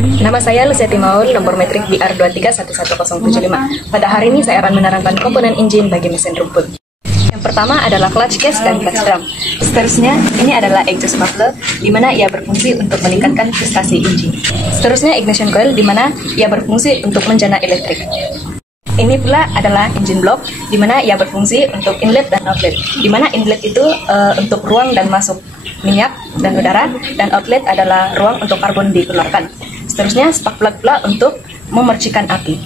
Nama saya Luciati Maul, nomor metrik BR2311075. Pada hari ini saya akan menerangkan komponen engine bagi mesin rumput. Yang pertama adalah clutch case dan clutch drum. Seterusnya, ini adalah exhaust muffler, di mana ia berfungsi untuk meningkatkan prestasi engine. Seterusnya, ignition coil, di mana ia berfungsi untuk menjana elektrik. Ini pula adalah engine block, di mana ia berfungsi untuk inlet dan outlet. Di mana inlet itu untuk ruang dan masuk minyak dan udara, dan outlet adalah ruang untuk karbon dikeluarkan. Seterusnya, spark plug pula untuk memercikan api.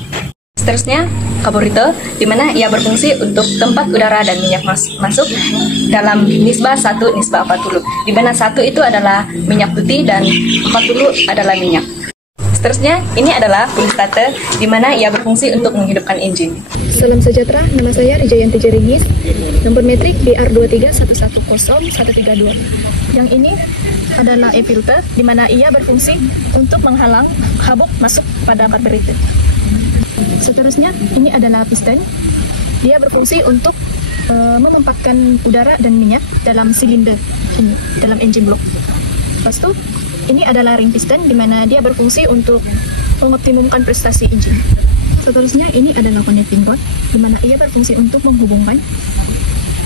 Seterusnya, carburetor, di mana ia berfungsi untuk tempat udara dan minyak masuk dalam nisbah 1:40, di mana 1 itu adalah minyak putih dan 40 adalah minyak. Seterusnya, ini adalah pulley starter, di mana ia berfungsi untuk menghidupkan engine. Salam sejahtera, nama saya Rijayanti Jeringis, nomor metrik BR23110-132. Yang ini adalah air filter, di mana ia berfungsi untuk menghalang habuk masuk pada carburetor. Seterusnya, ini adalah piston. Dia berfungsi untuk memempatkan udara dan minyak dalam silinder ini, dalam engine block. Lepas itu, ini adalah ring piston, di mana dia berfungsi untuk mengoptimumkan prestasi engine. Seterusnya, ini adalah connecting rod, di mana ia berfungsi untuk menghubungkan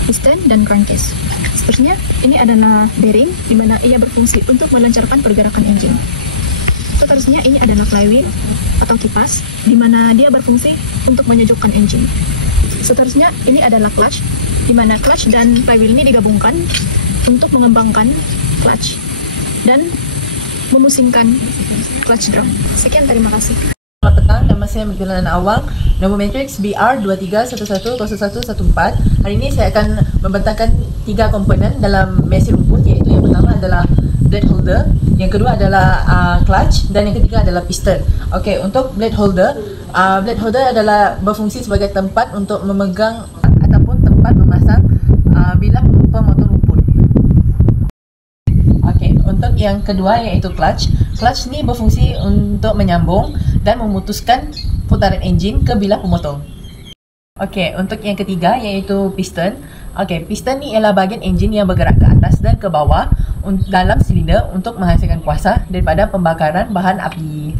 piston dan crankcase. Seterusnya, ini adalah bearing, di mana ia berfungsi untuk melancarkan pergerakan engine. Seterusnya, ini adalah flywheel atau kipas, di mana dia berfungsi untuk menyejukkan engine. Seterusnya, ini adalah clutch, di mana clutch dan flywheel ini digabungkan untuk mengembangkan clutch dan memusingkan clutch drum. Sekian, terima kasih. Selamat petang, nama saya Magdalena Awang, nomor matrix BR23110114. Hari ini saya akan membentangkan 3 komponen dalam mesin rumput, iaitu yang pertama adalah blade holder, yang kedua adalah clutch, dan yang ketiga adalah piston. Okey, untuk blade holder adalah berfungsi sebagai tempat untuk memegang ataupun tempat memasang bilah pemompa motor rumput. Okey, untuk yang kedua iaitu clutch. Clutch ni berfungsi untuk menyambung dan memutuskan putaran enjin ke bilah pemotong. Okey, untuk yang ketiga iaitu piston. Okey, piston ni ialah bahagian enjin yang bergerak ke atas dan ke bawah dalam silinder untuk menghasilkan kuasa daripada pembakaran bahan api.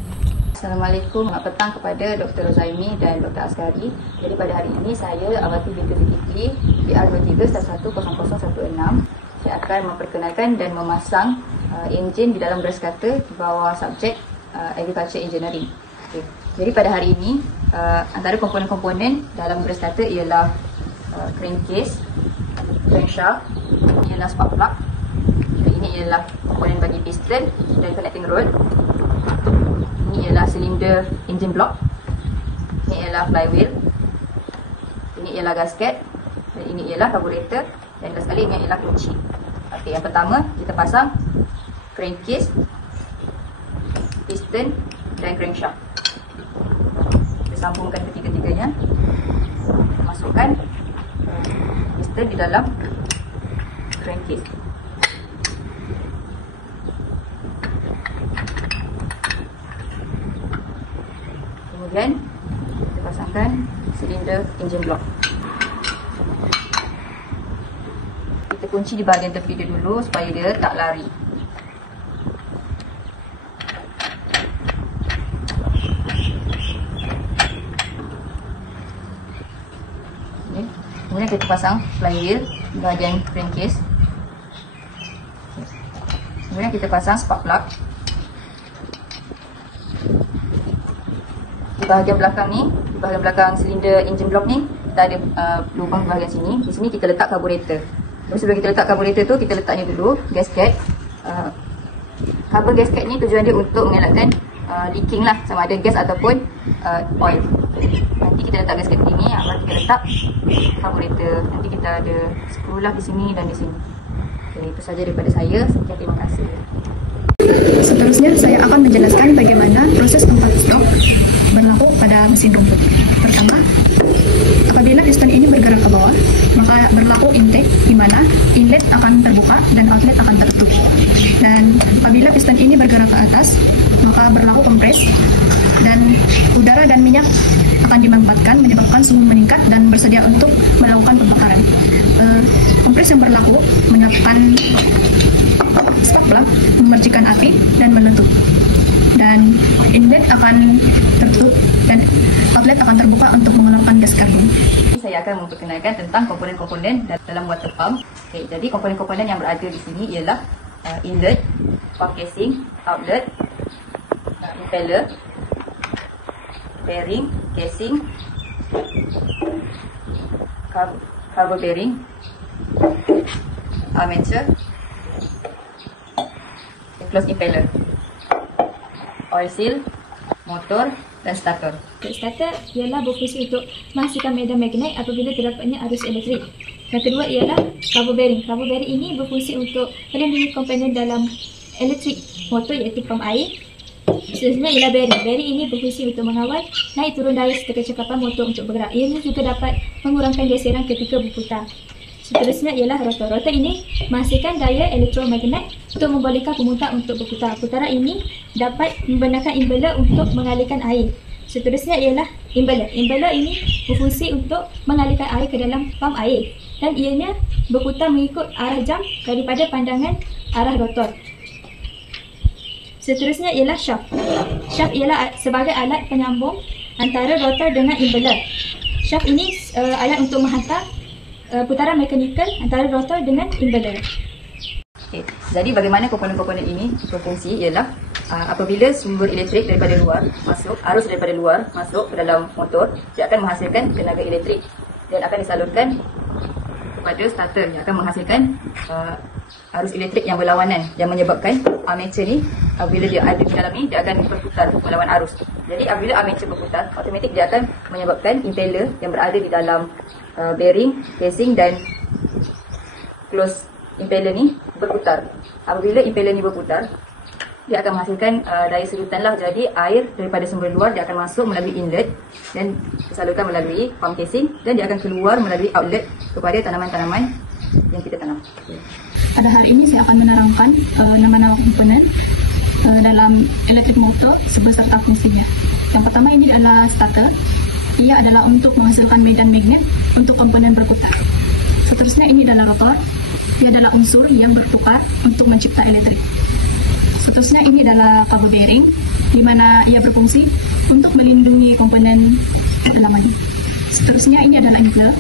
Assalamualaikum, selamat petang kepada Dr. Rozaimi dan Dr. Askari. Jadi pada hari ini saya Awati binti Zulkifli, BR23100016. Saya akan memperkenalkan dan memasang enjin di dalam beras kata di bawah subjek Agriculture Engineering. Okay. Jadi pada hari ini antara komponen-komponen dalam beras kata ialah crankcase, crankshaft, ialah spark plug, ini ialah komponen bagi piston dan connecting rod, ini ialah silinder engine block, ini ialah flywheel, ini ialah gasket, dan ini ialah carburetor, dan last sekali ini ialah kunci. Okey, yang pertama kita pasang crankcase, piston dan crankshaft. Kita sambungkan ketiga-tiganya. Kita masukkan piston di dalam crankcase. Kemudian kita pasangkan silinder engine block. Kita kunci di bahagian tepi dia dulu supaya dia tak lari. Okay. Kemudian kita pasang flywheel di bahagian crankcase. Kemudian kita pasang spark plug. Di bahagian belakang ni, di bahagian belakang silinder engine block ni, kita ada lubang di bahagian sini. Di sini kita letak carburetor. Jadi sebelum kita letak carburetor tu, kita letak ni dulu gasket. Cover gasket ni tujuan dia untuk mengelakkan leaking lah, sama ada gas ataupun oil. Nanti kita letak gasket ini, baru kita letak carburetor. Nanti kita ada skru lah di sini dan di sini. Okay, itu saja daripada saya. Sekian, terima kasih. Seterusnya, saya akan menjelaskan bagaimana proses tempat stok berlaku pada mesin rumput. Pertama, apabila piston ini bergerak ke bawah, maka berlaku intake, di mana inlet akan terbuka dan outlet akan tertutup. Dan apabila piston ini bergerak ke atas, maka berlaku kompres, dan udara dan minyak akan dimanfaatkan, menyebabkan suhu meningkat dan bersedia untuk melakukan pembakaran. Kompres yang berlaku menyebabkan spark plug memercikan api dan meletup. dan inlet akan tertutup dan outlet akan terbuka untuk mengeluarkan gas karbon. Saya akan memperkenalkan tentang komponen-komponen dalam water pump. Okay, jadi komponen-komponen yang berada di sini ialah inlet, pump casing, outlet, impeller, bearing, casing, cover bearing, armature, close impeller, oil seal, motor dan starter. Starter ialah berfungsi untuk menghasilkan medan magnet apabila terdapatnya arus elektrik. Yang kedua ialah cover bearing. Cover bearing ini berfungsi untuk melindungi komponen dalam elektrik motor iaitu pam air. Seterusnya ialah bearing. Bearing ini berfungsi untuk mengawal naik turun daya serta kecekapan motor untuk bergerak. Ianya juga dapat mengurangkan geseran ketika berputar. Seterusnya ialah rotor. Rotor ini menghasilkan daya elektromagnet untuk membolehkan pemutar untuk berputar. Putaran ini dapat membenarkan impeller untuk mengalirkan air. Seterusnya ialah impeller. Impeller ini berfungsi untuk mengalirkan air ke dalam pam air dan ianya berputar mengikut arah jam daripada pandangan arah rotor. Seterusnya ialah shaft. Shaft ialah sebagai alat penyambung antara rotor dengan impeller. Shaft ini alat untuk menghantar putaran mekanikal antara rotor dengan impeller. Okay. Jadi bagaimana komponen-komponen ini berfungsi ialah apabila sumber elektrik daripada luar masuk, arus daripada luar masuk ke dalam motor, dia akan menghasilkan tenaga elektrik dan akan disalurkan kepada starter yang akan menghasilkan arus elektrik yang berlawanan yang menyebabkan armature ni apabila dia ada di dalam ni dia akan berputar melawan arus. Jadi apabila armature berputar, automatik dia akan menyebabkan impeller yang berada di dalam bearing, casing dan close impeller ni berputar. Apabila impeller ni berputar, dia akan menghasilkan daya sedutan lah. Jadi air daripada sumber luar dia akan masuk melalui inlet dan disalurkan melalui pump casing dan dia akan keluar melalui outlet kepada tanaman-tanaman yang kita tanam. Pada hari ini saya akan menerangkan nama-nama komponen dalam elektrik motor beserta fungsinya. Yang pertama ini adalah starter. Ia adalah untuk menghasilkan medan magnet untuk komponen berputar. Seterusnya ini adalah rotor. Ia adalah unsur yang bertukar untuk mencipta elektrik. Seterusnya ini adalah cover bearing, di mana ia berfungsi untuk melindungi komponen dalaman. Seterusnya ini adalah impeller.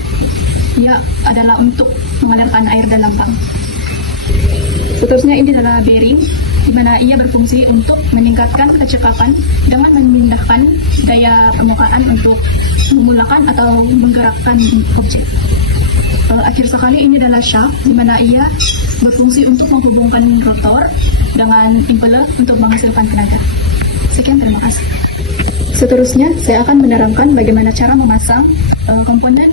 Ia adalah untuk mengalirkan air dalam pump. Seterusnya ini adalah bearing, di mana ia berfungsi untuk meningkatkan kecekapan dengan memindahkan daya permukaan untuk memulakan atau menggerakkan objek. Akhir sekali ini adalah shaft, di mana ia berfungsi untuk menghubungkan rotor dengan impeller untuk menghasilkan tenaga. Sekian, terima kasih. Seterusnya, saya akan menerangkan bagaimana cara memasang komponen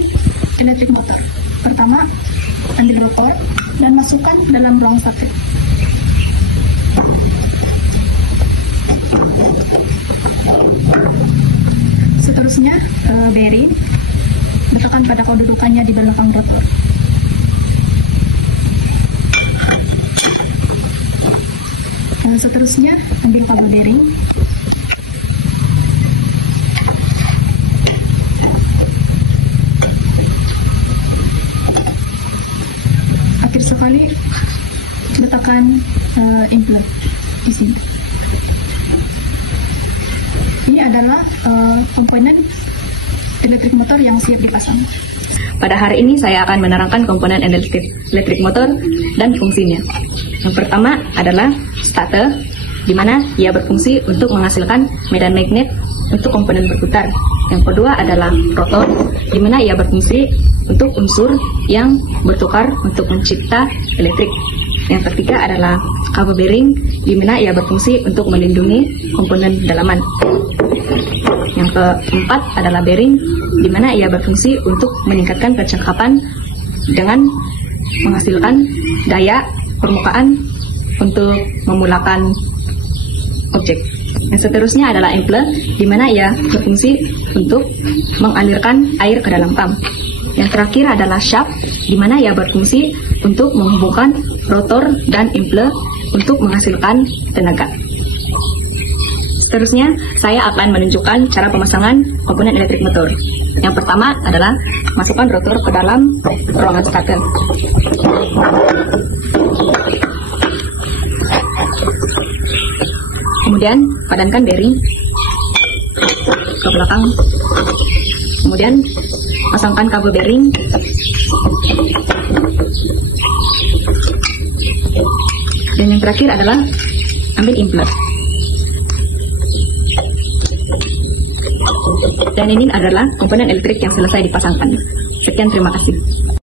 elektrik motor. Pertama, ambil rotor dan masukkan dalam ruang soket. Seterusnya, bearing, letakkan pada kedudukannya di belakang rotor. Seterusnya, ambil kabel bearing. Akhir sekali, letakkan impeller di sini. Ini adalah komponen elektrik motor yang siap dipasang. Pada hari ini saya akan menerangkan komponen elektrik motor dan fungsinya. Yang pertama adalah starter, di mana ia berfungsi untuk menghasilkan medan magnet untuk komponen berputar. Yang kedua adalah rotor, di mana ia berfungsi untuk unsur yang bertukar untuk mencipta elektrik. Yang ketiga adalah cover bearing, di mana ia berfungsi untuk melindungi komponen dalaman. Yang keempat adalah bearing, di mana ia berfungsi untuk meningkatkan kecekapan dengan menghasilkan daya permukaan untuk memulakan objek. Yang seterusnya adalah impeller, di mana ia berfungsi untuk mengalirkan air ke dalam pump. Yang terakhir adalah shaft, di mana ia berfungsi untuk menghubungkan rotor dan impeller untuk menghasilkan tenaga. Seterusnya, saya akan menunjukkan cara pemasangan komponen elektrik motor. Yang pertama adalah masukkan rotor ke dalam ruangan starter. Kemudian padankan bearing ke belakang. Kemudian pasangkan kabel bearing. Dan yang terakhir adalah ambil impler. Dan ini adalah komponen elektrik yang selesai dipasangkan. Sekian, terima kasih.